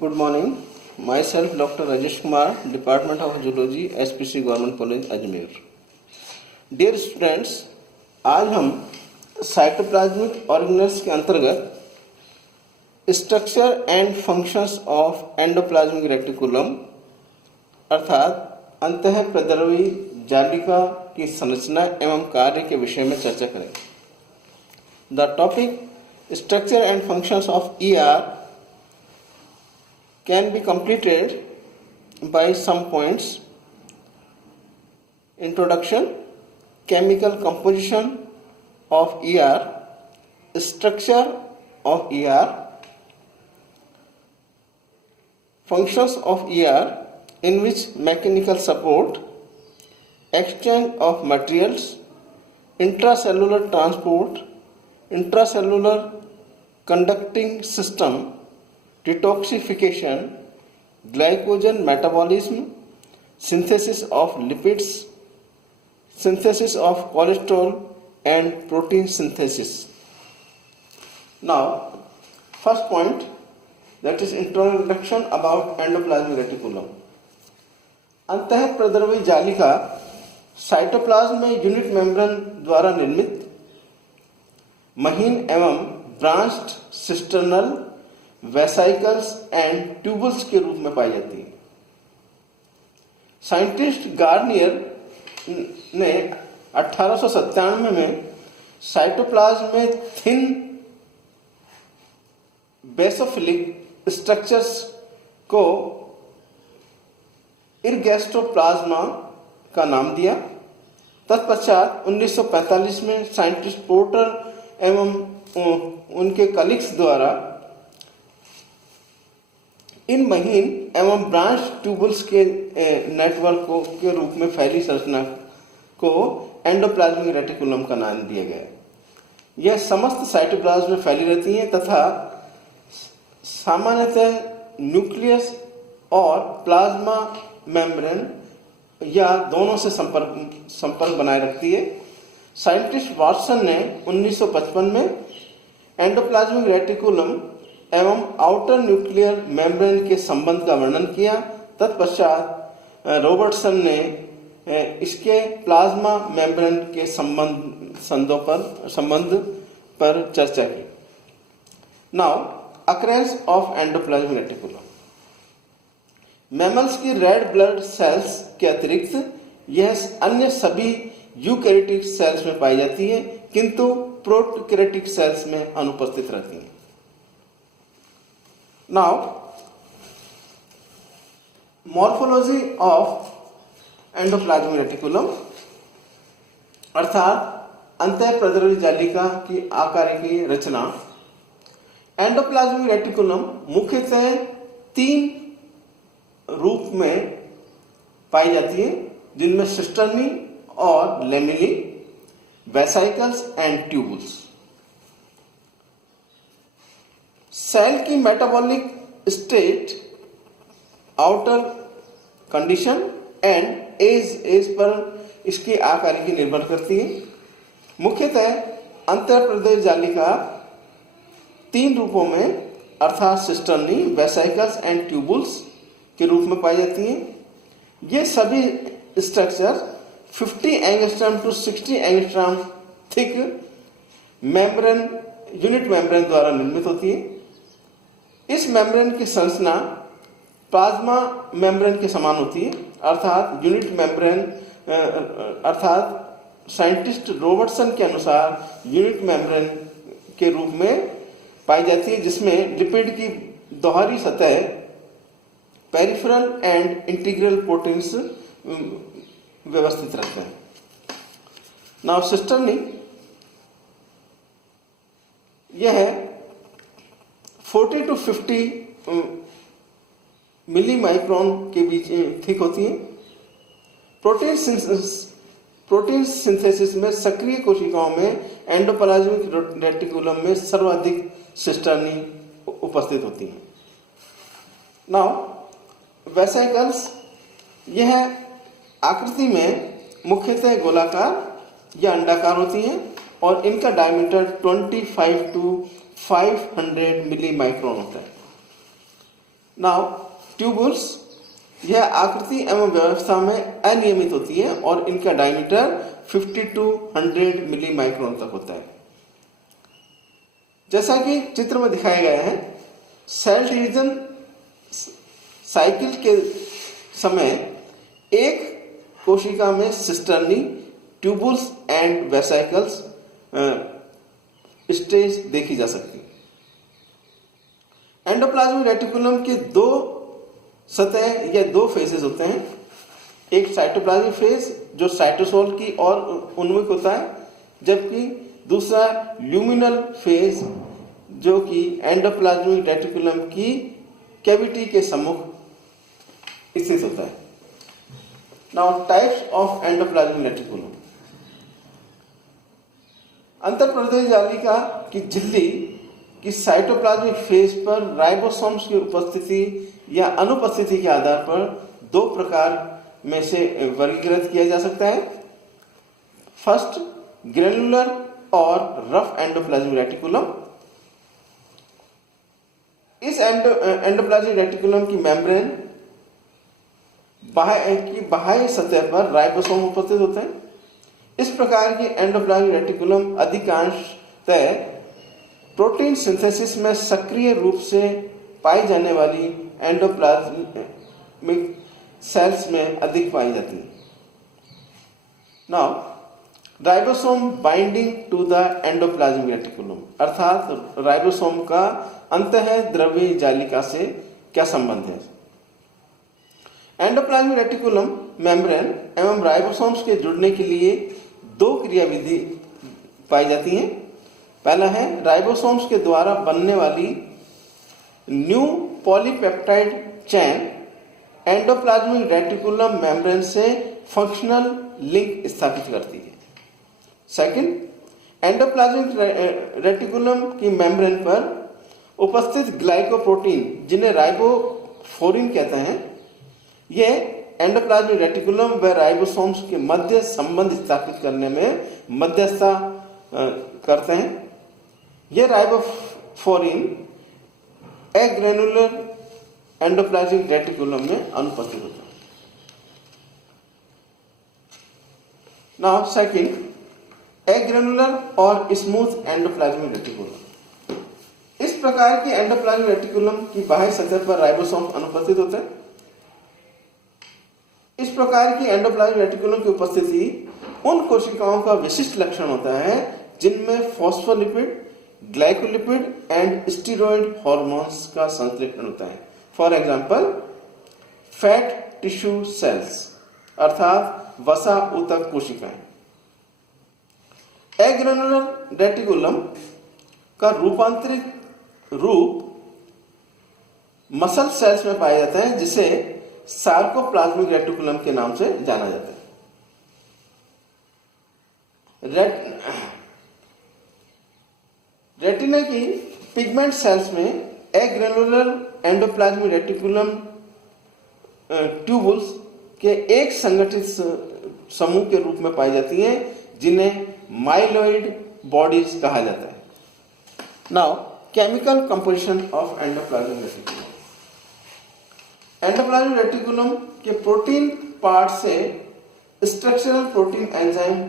Good morning. Myself, Dr. Rajesh Kumar, Department of Zoology, SPC Government College, Ajmer. Dear students, आज हम cytoplasmic organelles के अंतर्गत structure and functions of endoplasmic reticulum अर्थात अंतःप्रद्रवी जालिका की संरचना एवं कार्य के विषय में चर्चा करेंगे। The topic structure and functions of ER can be completed by some points. Introduction, chemical composition of ER, structure of ER, functions of ER in which mechanical support, exchange of materials, intracellular transport, intracellular conducting system, detoxification, glycogen metabolism, synthesis of lipids, synthesis of cholesterol and protein synthesis. Now, first point, that is introduction about endoplasmic reticulum. अंतःप्रद्रवी जालिका cytoplasm में unit membrane द्वारा निर्मित महीन एवं branched cisternal vesicles and tubules के रूप में पाई जाती है। साइंटिस्ट गार्नियर ने 1897 में साइटोप्लाज्म में थिन बेसोफिलिक स्ट्रक्चर्स को इरगैस्ट्रोप्लाज्मा का नाम दिया। तत्पश्चात 1945 में साइंटिस्ट पोर्टर एवं उनके कलीग्स द्वारा इन महीन एवं ब्रांच ट्यूबल्स के नेटवर्क के रूप में फैली संरचना को एंडोप्लाज्मिक रेटिकुलम का नाम दिया गया। यह समस्त साइटोप्लाज्म में फैली रहती हैं तथा सामान्यतः न्यूक्लियस और प्लाज्मा मेम्ब्रेन या दोनों से संपर्क बनाए रखती है। साइंटिस्ट वाटसन ने 1955 में एंडोप्लाज्मिक रेटिकुलम एवं आउटर न्यूक्लियर मेम्ब्रेन के संबंध का वर्णन किया। तत्पश्चात रॉबर्टसन ने इसके प्लाज्मा मेम्ब्रेन के संबंध पर चर्चा की। Now occurrence of endoplasmic reticulum. Mammals की रेड ब्लड सेल्स के अतिरिक्त यह अन्य सभी यूकैरियोटिक सेल्स में पाई जाती है, किंतु प्रोकैरियोटिक सेल्स में अनुपस्थित रहती है। Now, morphology of endoplasmic reticulum अर्थात अंतःप्रद्रवी जालिका की आकारिकी रचना। एंडोप्लाज्मिक रेटिकुलम मुख्यतः 3 रूप में पाई जाती है, जिनमें सिस्टर्नी और laminae, vesicles and tubules. Cell की metabolic state, outer condition and age पर इसकी आकारिकी निर्भर करती है। मुख्यतः अंतःप्रद्रवी जालिका 3 रूपों में अर्थात सिस्टर्नी, वेसाइकल्स एंड ट्यूबल्स के रूप में पाई जाती हैं। ये सभी structure 50 angstrom to 60 angstrom thick membrane unit membrane द्वारा निर्मित होती है। इस मेम्ब्रेन की संरचना प्लाज्मा मेम्ब्रेन के समान होती है, अर्थात यूनिट मेम्ब्रेन अर्थात साइंटिस्ट रॉबर्टसन के अनुसार यूनिट मेम्ब्रेन के रूप में पाई जाती है, जिसमें लिपिड की दोहरी सतह, पेरिफेरल एंड इंटीग्रल प्रोटीन्स व्यवस्थित रहते हैं। नाउ सिस्टर्नी, यह 40 to 50 मिली माइक्रोन के बीच थिक होती है। प्रोटीन सिंथेसिस में सक्रिय कोशिकाओं में एंडोप्लाज्मिक रेटिकुलम में सर्वाधिक सिस्टर्नी उपस्थित होती हैं। नाउ वेसाइकल्स, यह आकृति में मुख्यतः गोलाकार या अंडाकार होती हैं और इनका डायमीटर 25 to 500 मिली माइक्रोन होता है। नाउ ट्यूबुल्स, यह आकृति एवं व्यवस्था में अनियमित होती है और इनका डायमीटर 50 to 100 मिली माइक्रोन तक होता है। जैसा कि चित्र में दिखाया गया है, सेल डिवीजन साइकिल के समय एक कोशिका में cisternae, tubules and vesicles stage देखी जा सकती है। एंडोप्लाज्मिक रेटिकुलम के दो सतह या दो फेजेस होते हैं। एक साइटोप्लाज्मिक फेज जो साइटोसोल की ओर उन्मुख होता है, जबकि दूसरा ल्यूमिनल फेज जो कि एंडोप्लाज्मिक रेटिकुलम की कैविटी के सम्मुख स्थित होता है। Now types of endoplasmic reticulum. अंतःप्रदेश जालिका की झिल्ली कि साइटोप्लाज्मिक फेज पर राइबोसोम्स की उपस्थिति या अनुपस्थिति के आधार पर दो प्रकार में से वर्गीकृत किया जा सकता है। फर्स्ट, ग्रेनुलर और रफ एंडोप्लाज्मिक रेटिकुलम। इस एंडोप्लाज्मिक रेटिकुलम की मेम्ब्रेन बाह्य सतह पर राइबोसोम उपस्थित होते हैं। इस प्रकार की एंडोप्लाज्मिक रेटिकुलम अधिकांशतः प्रोटीन सिंथेसिस में सक्रिय रूप से पाई जाने वाली एंडोप्लाज्मिक सेल्स में अधिक पाई जाती है। Now ribosome binding to the endoplasmic reticulum, अर्थात राइबोसोम का अंतःद्रव्यीय जालिका से क्या संबंध है। एंडोप्लाज्मिक रेटिकुलम मेम्ब्रेन एवं राइबोसोम्स के जुड़ने के लिए दो क्रियाविधि पाई जाती हैं। पहला है राइबोसोम्स के द्वारा बनने वाली new polypeptide chain endoplasmic reticulum membrane से फंक्शनल लिंक स्थापित करती है। सेकंड, एंडोप्लाज्मिक रेटिकुलम की मेम्ब्रेन पर उपस्थित ग्लाइकोप्रोटीन जिन्हें राइबोफोरिन कहते हैं, यह एंडोप्लाज्मिक रेटिकुलम व राइबोसोम्स के मध्य संबंध स्थापित करने में मध्यस्थता करते हैं। यह राइबोफोरिन एग्रेनुलर एंडोप्लाज्मिक रेटिकुलम में अनुपस्थित होता है। नाउ सेकंड, एग्रेनुलर और स्मूथ एंडोप्लाज्मिक रेटिकुलम। इस प्रकार की एंडोप्लाज्मिक रेटिकुलम की बाह्य सतह पर राइबोसोम अनुपस्थित होते हैं। इस प्रकार की एंडोप्लाज्मिक रेटिकुलम की उपस्थिति उन कोशिकाओं का विशिष्ट लक्षण होता है जिनमें phospholipid, glycolipid and steroid hormones का संश्लेषण होता है। For example, fat tissue cells अर्थात वसा ऊतक कोशिकाएं। एग्रेनुलर रेटिकुलम का रूपांतरित रूप मसल सेल्स में पाया जाता है, जिसे सार्कोप्लाज्मिक रेटिकुलम के नाम से जाना जाता है। रेटिना की पिगमेंट सेल्स में एग्रेनुलर एंडोप्लाज्मिक रेटिकुलम ट्यूबुल्स के एक संगठित समूह के रूप में पाई जाती हैं, जिन्हें माइलॉइड बॉडीज कहा जाता है। Now chemical composition of endoplasmic reticulum. Endoplasmic reticulum के प्रोटीन पार्ट से स्ट्रक्चरल प्रोटीन एंजाइम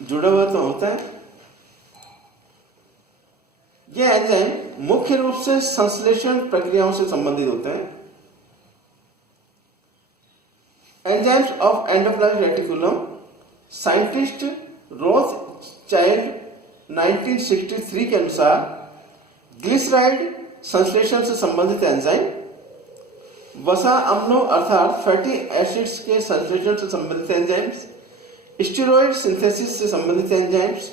जुड़ा हुआ तो होता है। यह एंजाइम मुख्य रूप से संश्लेषण प्रक्रियाओं से संबंधित होते हैं। Enzymes of endoplasmic reticulum scientist Rothschild 1963 के अनुसार ग्लिसराइड संश्लेषण से संबंधित एंजाइम, वसा अम्लों अर्थात फैटी एसिड्स के संश्लेषण से संबंधित एंजाइम्स, स्टेरॉइड सिंथेसिस से संबंधित एंजाइम्स,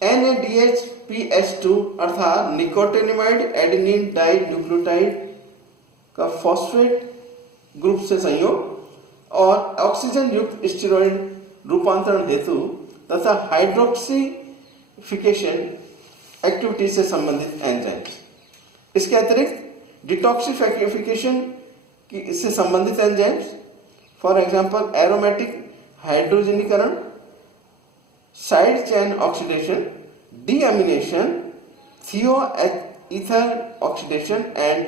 NADH-PS2 अर्थात निकोटिनामाइड एडेनिन डाई न्यूक्लियोटाइड का फॉस्फेट ग्रुप से संयोग और ऑक्सीजन युक्त स्टेरॉइड रूपांतरण हेतु तथा हाइड्रोक्सीफिकेशन एक्टिविटी से संबंधित एंजाइम्स। इसके अतिरिक्त डिटॉक्सिफिकेशन से संबंधित एंजाइम्स, फॉर एग्जांपल एरोमेटिक हाइड्रोजनीकरण, side chain oxidation, deamination, thioether oxidation and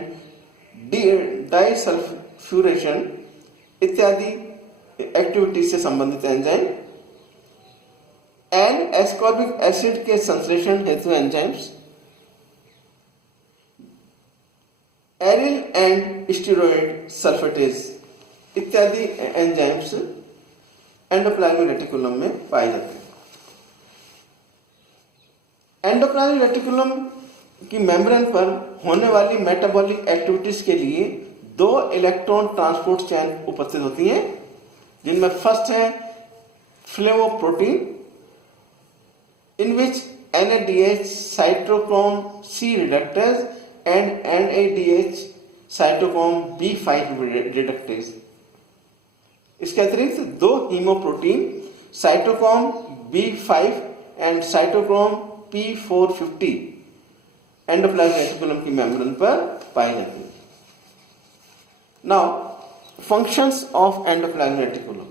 desulfuration इत्यादि एक्टिविटी से संबंधित एंजाइम, एन एस्कॉर्बिक एसिड के संश्लेषण हेतु एंजाइम्स, एरिल एंड स्टीरोइड सल्फेटेज इत्यादि एंजाइम्स एंडोप्लाज्मिक रेटिकुलम में पाए जाते हैं। एंडोप्लाज्मिक रेटिकुलम की मेम्ब्रेन पर होने वाली मेटाबॉलिक एक्टिविटीज के लिए 2 इलेक्ट्रॉन ट्रांसपोर्ट चेन उपस्थित होती हैं, जिनमें फर्स्ट है flavoprotein, in which NADH cytochrome C reductase and NADH cytochrome B5 reductase। इसके अतिरिक्त 2 haemoprotein cytochrome B5 and cytochrome P450 endoplasmic reticulum की मेम्ब्रेन पर पाई जाती है। Now functions of endoplasmic reticulum.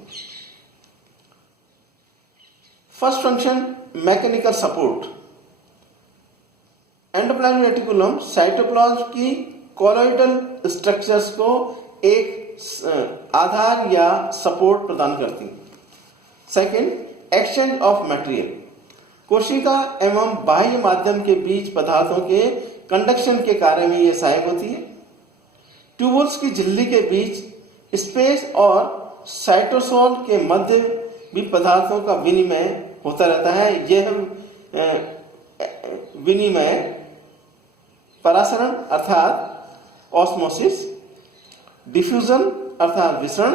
First function mechanical support. Endoplasmic reticulum cytoplasm की colloidal structures को एक आधार या सपोर्ट प्रदान करती है। Second, exchange of material. कोशिका एवं बाह्य माध्यम के बीच पदार्थों के कंडक्शन के कार्य में यह सहायक होती है। ट्यूबुल्स की झिल्ली के बीच स्पेस और साइटोसोल के मध्य भी पदार्थों का विनिमय होता रहता है। यह विनिमय परासरण अर्थात ऑस्मोसिस, डिफ्यूजन अर्थात विसरण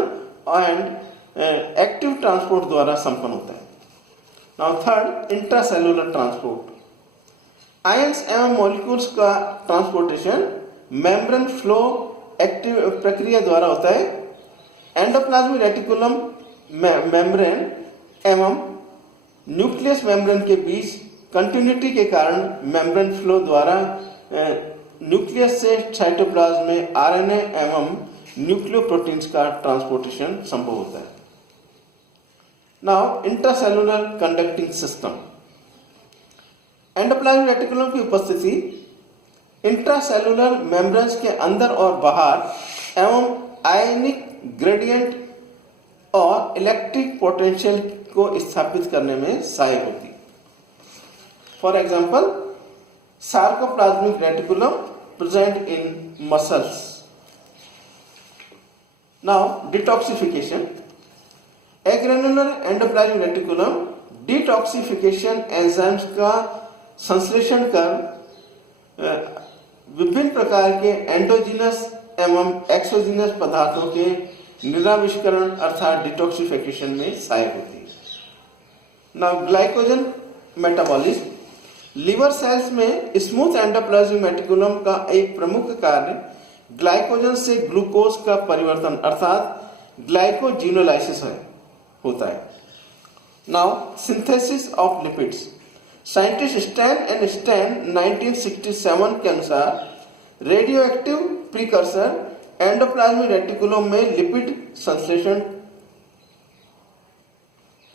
एंड एक्टिव ट्रांसपोर्ट द्वारा संपन्न होता है। Now third, intracellular transport. Ions एवं मॉलिक्यूल्स का ट्रांसपोर्टेशन मेम्ब्रेन फ्लो एक्टिव प्रक्रिया द्वारा होता है। एंडोप्लाज्मिक रेटिकुलम मेम्ब्रेन एवं न्यूक्लियस मेम्ब्रेन के बीच कंटिन्यूटी के कारण मेम्ब्रेन फ्लो द्वारा न्यूक्लियस से साइटोप्लाज्म में RNA एवं न्यूक्लियोप्रोटीन्स का ट्रांसपोर्टेशन संभव होता है। Now intracellular conducting system. Endoplasmic reticulum की उपस्थिति इंट्रासेलुलर मेम्ब्रेन्स के अंदर और बाहर एवं आयनिक ग्रेडियंट और इलेक्ट्रिक पोटेंशियल को स्थापित करने में सहायक होती है। For example, sarcoplasmic reticulum present in muscles. Now detoxification. Agranular endoplasmic reticulum detoxification enzymes का संश्लेषण कर विभिन्न प्रकार के एंडोजीनस एवं एक्सोजीनस पदार्थों के निराविष्करण अर्थात डिटॉक्सिफिकेशन में सहायक होती है। Now glycogen metabolism. Liver cells में स्मूथ एंडोप्लाज्मिक रेटिकुलम का एक प्रमुख कार्य ग्लाइकोजन से ग्लूकोज का परिवर्तन अर्थात ग्लाइकोजिनोलाइसिस होता है। Now synthesis of lipids. Scientist stand and stand 1967 के अनुसार radio active precursor endoplasmic reticulum में लिपिड संश्लेषण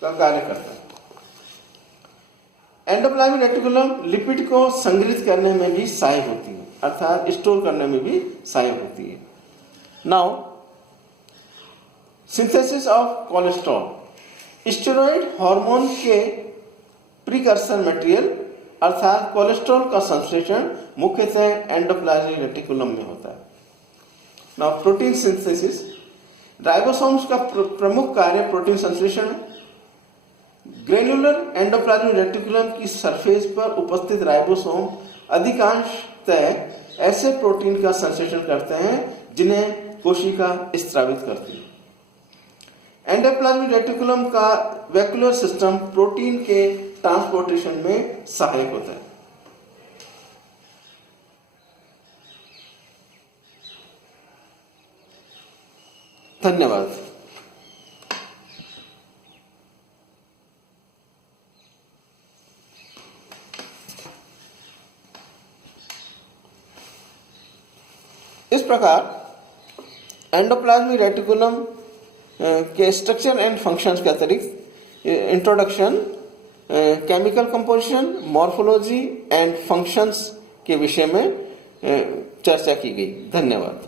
का कार्य करता है। एंडोप्लाज्मिक रेटिकुलम लिपिड को संग्रहित करने में भी सहायक होती है अर्थात स्टोर करने में भी सहायक होती है। Now synthesis of cholesterol. Steroid hormone के प्रीकर्सर मटेरियल अर्थात कोलेस्ट्रॉल का संश्लेषण मुख्यतः एंडोप्लाज्मिक रेटिकुलम में होता है। Now protein synthesis. राइबोसोम्स का प्रमुख कार्य प्रोटीन संश्लेषण है। ग्रेनुलर एंडोप्लाज्मिक रेटिकुलम की सरफेस पर उपस्थित राइबोसोम अधिकांशतः ऐसे प्रोटीन का संश्लेषण करते हैं जिन्हें कोशिका स्रावित करती है। एंडोप्लाज्मिक रेटिकुलम का वैक्यूलर सिस्टम प्रोटीन के ट्रांसपोर्टेशन में सहायक होता है। धन्यवाद। इस प्रकार एंडोप्लाज्मिक रेटिकुलम के स्ट्रक्चर एंड फंक्शंस के अतिरिक्त introduction, chemical composition, morphology and functions के विषय में चर्चा की गई। धन्यवाद।